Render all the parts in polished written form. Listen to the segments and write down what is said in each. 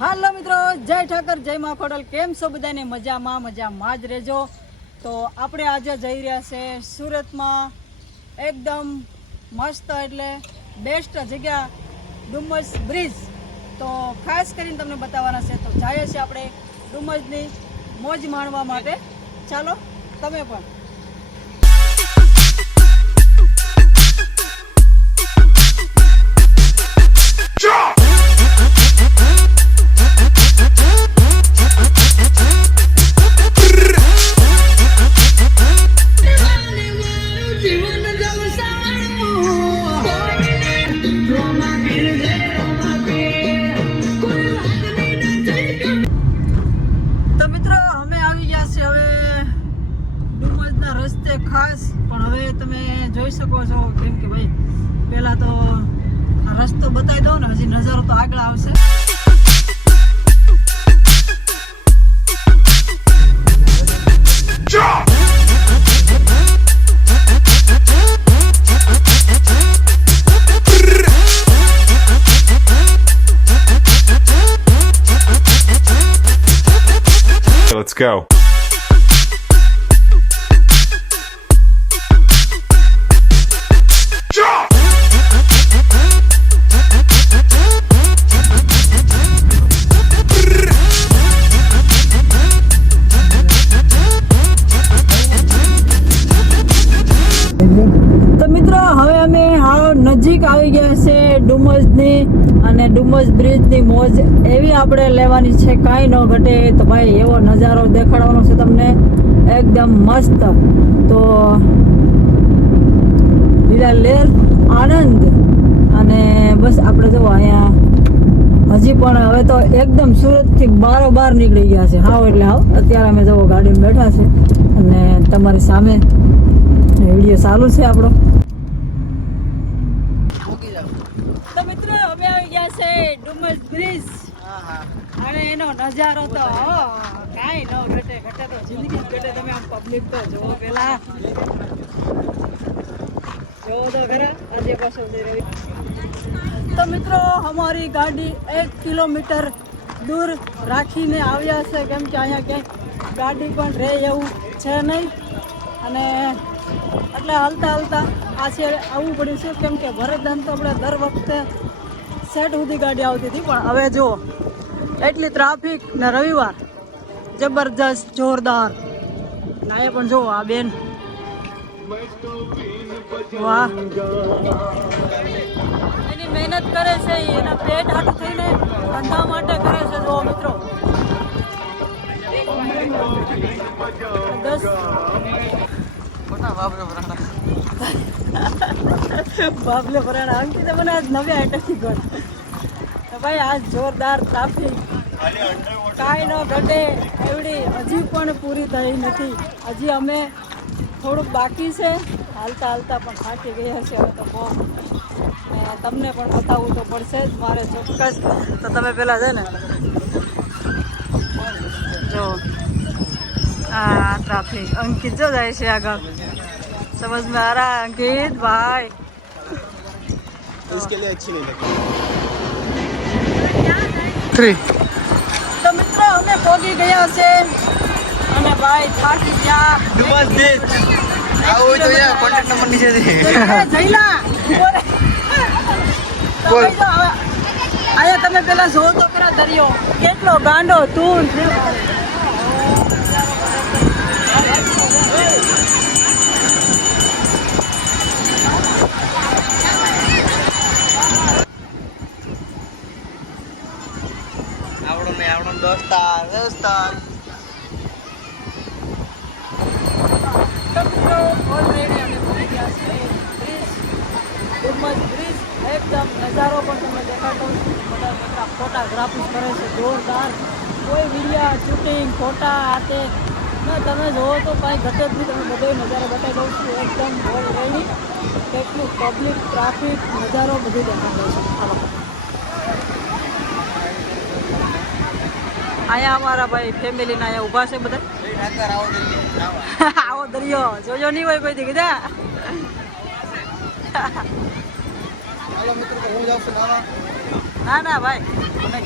હાલો મિત્રો, જય ઠાકર, જય મા ખોડલ. કેમ છો બધાને? મજામાં જ રહેજો. તો આપણે આજે જઈ રહ્યા છે સુરતમાં એકદમ મસ્ત એટલે બેસ્ટ જગ્યા ડુમસ બ્રિજ. તો ખાસ કરીને તમને બતાવવાના છે. તો જઈએ છીએ આપણે ડુમસની મોજ માણવા માટે. ચાલો તમે પણ. ખાસ પણ હવે તમે જોઈ શકો છો, કેમ કે ભાઈ પહેલા તો આ રસ્તો બતાવી દઉં ને, હજી નજારો તો આગળ આવશે. Let's go. તો મિત્રો હવે અમે નજીક આવી ગયા છે ડુમસની, અને ડુમસ બ્રિજની મોજ એવી આપણે લેવાની છે, કાંઈ ન ઘટે. તો ભાઈ એવો નજારો દેખાડવાનો છે તમને એકદમ મસ્ત. તો લીલા લેર આનંદ. અને બસ આપણે જો અહીંયા હજી પણ હવે તો એકદમ સુરતથી બારોબાર નીકળી ગયા છે. હાવ એટલે હાવ. અત્યારે અમે જો ગાડીમાં બેઠા છે અને તમારી સામે વિડીયો ચાલુ છે આપણો. તો મિત્રો અમે આવી ગયા છે ડુમસ બ્રિજ, અને એનો નજારો તો કાંઈ ન ઘટે તો જિંદગી ઘટે. તમે આમ પબ્લિક તો જોવો, પેલા જોવો તો ખરા. આજે પાછો તો મિત્રો અમારી ગાડી 1 કિલોમીટર દૂર રાખીને આવ્યા છે, કેમ કે અહીંયા ક્યાંય ગાડી પણ રહે એવું છે નહીં. અને એટલે હાલતા આ છે આવવું પડ્યું છે, કેમ કે ભરતદાન તો આપણે દર વખતે સેટ સુધી ગાડી આવતી હતી, પણ હવે જુઓ એટલી ટ્રાફિક ને રવિવાર જબરજસ્ત જોરદાર. ના એ પણ જુઓ આ બેન, વાહ, એની મહેનત કરે છે, એના પેટ હાટું થઈને ધંધા માટે કરે છે. જુઓ મિત્રો, 10 બાપલે પરાણા અંકિત મને આજ નવી આઈટમ ગણ. તો ભાઈ આજ જોરદાર ટ્રાફિક, કાંઈ ન ઘટે એવડી હજી પણ પૂરી થઈ નથી. હજી અમે થોડુંક બાકી છે, હાલતા પણ થાકી ગયા છે હવે તો બહુ. ને તમને પણ બતાવવું તો પડશે જ મારે ચોક્કસ. તો તમે પહેલાં છે ને જો આ ટ્રાફિક, અંકિત જો જાય છે આગળ. समझ में आ रहा है अंकित भाई? इसके लिए अच्छी नहीं लगती. 3 તો મિત્રો અમે પહોંચી ગયા છે, અને ભાઈ થાકી ગયા. ડુમસ બ્રિજ આવું તો યાર કોન્ટેક્ટ નંબર નીચે છે. જઈલા બોલ. આયા તમે પેલા જોવો તો ખરા દરિયો કેટલો ગાંડો તું છે. આવડો દોસ્તાર ઓલરેડી અમે પહોંચી ગયા છે ડુમસ બ્રિજ. એકદમ નજારો પણ તમને દેખાતો. બધા ફોટોગ્રાફી કરે છે જોરદાર. કોઈ વિડીયો શૂટિંગ ફોટા આતે ના તમે જોવો તો કાંઈ ઘટે જ નહીં. તમે બધો નજારો બતાવી દઉં છું એકદમ ઓલરેડી. કેટલું પબ્લિક, ટ્રાફિક, નજારો બધું દેખાતો છે. ચાલો અહીંયા અમારા ભાઈ ફેમિલીના અહીંયા ઊભા છે બધા. આવો દરિયો જોજો નહીં હોય કોઈ દી કીધા. ના ના ભાઈ, અમે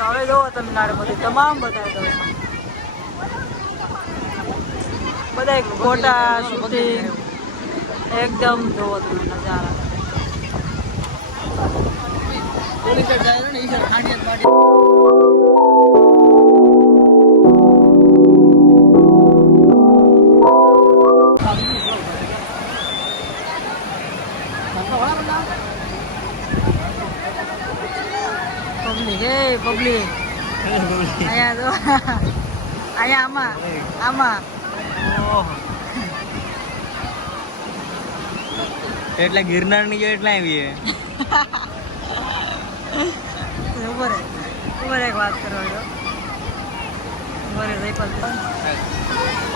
હવે જોવો તમે નાડે બધી તમામ બતાવી દઉં બધા ફોટા શૂટિંગ એકદમ જોવો તમે નજારા પબ્લિક અહીંયા જો અહીંયા આમાં એટલે ગિરનાર ની જો એટલે આવી ઉપર એક વાત કરો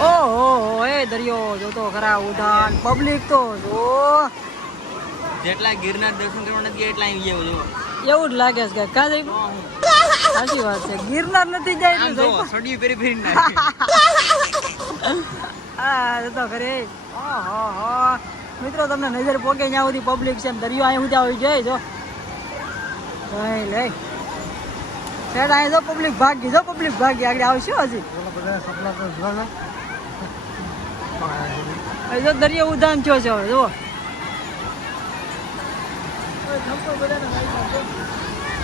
ઓહો એ દરિયો જોતો ખરા ઉડાન પબ્લિક તો જો જેટલા ગિરનાર દર્શન કરવા નથી ગયા એટલા આવી ગયા જો એવું જ લાગે છે કે કા જઈ સાચી વાત છે ગિરનાર નથી જાય એટલે જઈ સડિયું પેરી ફેરી હા જતો ખરે ઓહો મિત્રો તમને નજર પોકે ત્યાં સુધી પબ્લિક છે દરિયો અહીં સુધી આવી જાય જો લઈ સેટ અહીં જો પબ્લિક ભાગી આગળ આવશે હજી જો દરિયો ઉદાન થયો છે હવે જો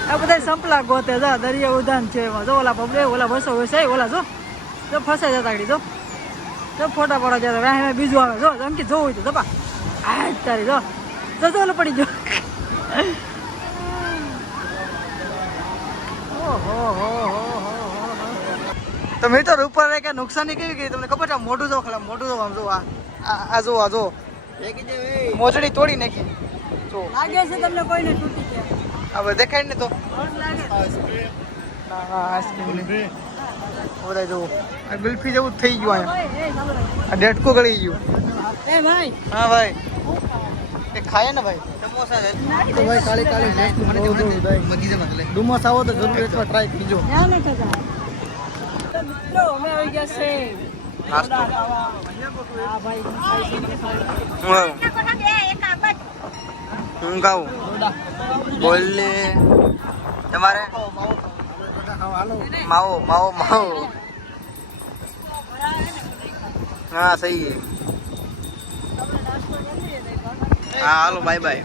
આ બધા સંપલા ગોતે જા દરિયો ઉદાન છે એમાં જો ઓલા પબ્લિક ઓલા બસો હોય ઓલા જો ફસાઈ જતા આગળ જો ફોટા પડવા જતા રાહ બીજું આવે જો અંકિત જોવું તો દપા આ તારી જો ઓલો પડી ગયો તો મિત્રો ઉપર કે નુકસાની કેવી ગઈ તમને ખબર છે મોઢું જો ખાલી મોઢું જો આમ જો આ જો મોજડી તોડી નાખી જો લાગે છે તમને કોઈને તૂટી ગયા હવે દેખાય ને તો બધા જો આ ગુલ્ફી જેવું થઈ ગયું અહીંયા આ ડેટકો ગળી ગયું એ ભાઈ હા ભાઈ એ ખાય ને ભાઈ સમોસા છે તો ભાઈ કાળી કાળી મને તો મગી જમા લે ડુમસ આવો તો જરૂર એકવાર ટ્રાય કરજો ના ન થતા તો મિત્રો અમે આવી ગયા છે નાસ્તો હા ભાઈ હું ગાઉં બોલે તમારે માવો હા સહી है હા હાલો બાય બાય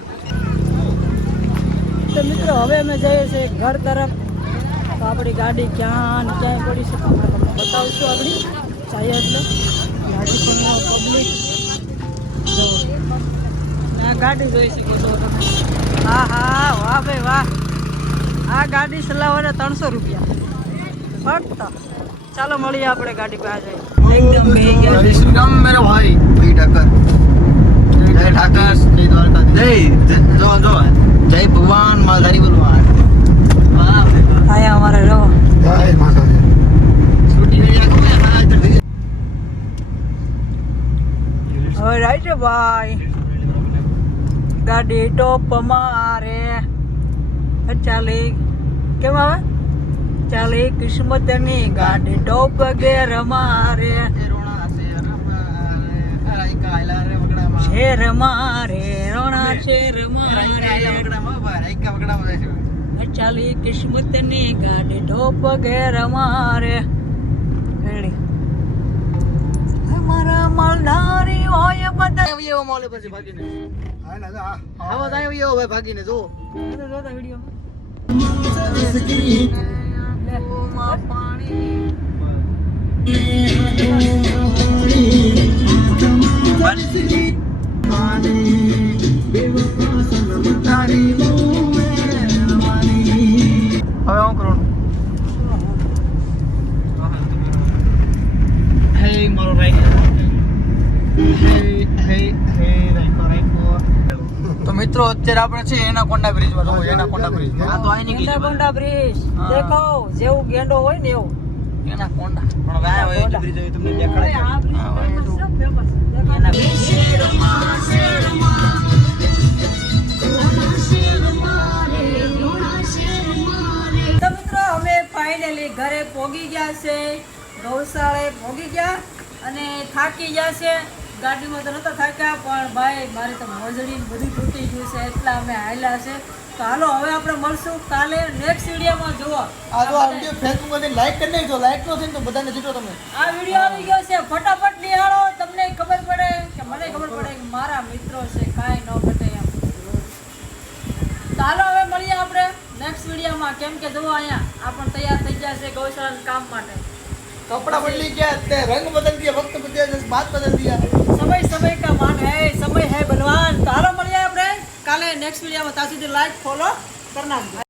તો મિત્રો હવે અમે જઈએ છીએ ઘર તરફ તો આપણી ગાડી ક્યાં પડી છે આપણે તમને બતાવશું આપણી ચાહીએ એટલે ગાડી પણ પબ્લિક જો આ ગાડી જોઈ શકો છો તમે હા વાહ ભાઈ વાહ આ ગાડી ચલાવવાને 300 રૂપિયા ફક્ત ચાલો મળીએ આપણે ગાડી પાસે એકદમ બેહી ગયા જય શ્રી રામ મેરે ભાઈ ઠાકર જય ઠાકર જય દ્વારકા જો જય ભગવાન માલધારી ભગવાન આયા અમારે રહો જય માતા હવે રાઈટ ભાઈ ગાડી ટોપ મારે ચાલે કેમ આવે ચાલે કિસ્મતની ગાડી ટોપ ગેર મારે શેર મારે રોણા શેર મારે ચાલી કિસ્મતની ગાડી ટોપ ગેર મારે રેડી મારા માલધારી હોય બધા એવો મોલે પછી ભાગીને આવો તો એવો ભાઈ ભાગીને જો જોતા વિડીયો પાણી હવે હું કરું મારો તો મિત્રો અત્યારે આપણે છે એનાકોંડા બ્રિજ માં જોવો એનાકોંડા બ્રિજ આ તો આઈ નીકળી એનાકોંડા બ્રિજ દેખો જેવું ગેંડો હોય ને એવું એનાકોંડા પણ વાય હોય એ બ્રિજ તમને દેખાડે આ બ્રિજ સબ ફેમસ એના બ્રિજ તો મિત્રો અમે ફાઇનલી ઘરે પહોંચી ગયા છે ગૌશાળાએ પહોંચી ગયા અને થાકી ગયા છે ગાડીમાં તો નહોતા થાક્યા પણ ભાઈ મારી તો મોજડી બધું તૂટી ગયું છે એટલા અમે હાલ્યા છે તો હાલો હવે આપણે મળશું કાલે નેક્સ્ટ વિડીયોમાં જોવા. આ જો આ વિડીયો ફેસબુક માં લાઈક કરી નાખજો, લાઈક નો થાય ને તો બધાને જીતો તમે. આ વિડીયો આવી ગયો છે, ફટાફટ નિહાળો, તમને ખબર પડે કે મને ખબર પડે કે મારા મિત્રો છે, કાંઈ ન ઘટે એમ. ચાલો હવે મળીએ આપણે નેક્સ્ટ વિડીયોમાં. કેમ કે જુઓ અહીંયા આ પણ તૈયાર થઈ ગયા છે ગૌશાળાના કામ માટે. कपड़ा बदली क्या, ते रंग बदल दिया, वक्त बदल दिया, बात बदल दिया. સમય સમય કા માન હૈ, સમય હૈ બલવાન. ચાલો મળીએ આપણે કાલે નેક્સ્ટ વિડીયોમાં. ત્યાં સુધી લાઈક ફોલો કરી નાખજો.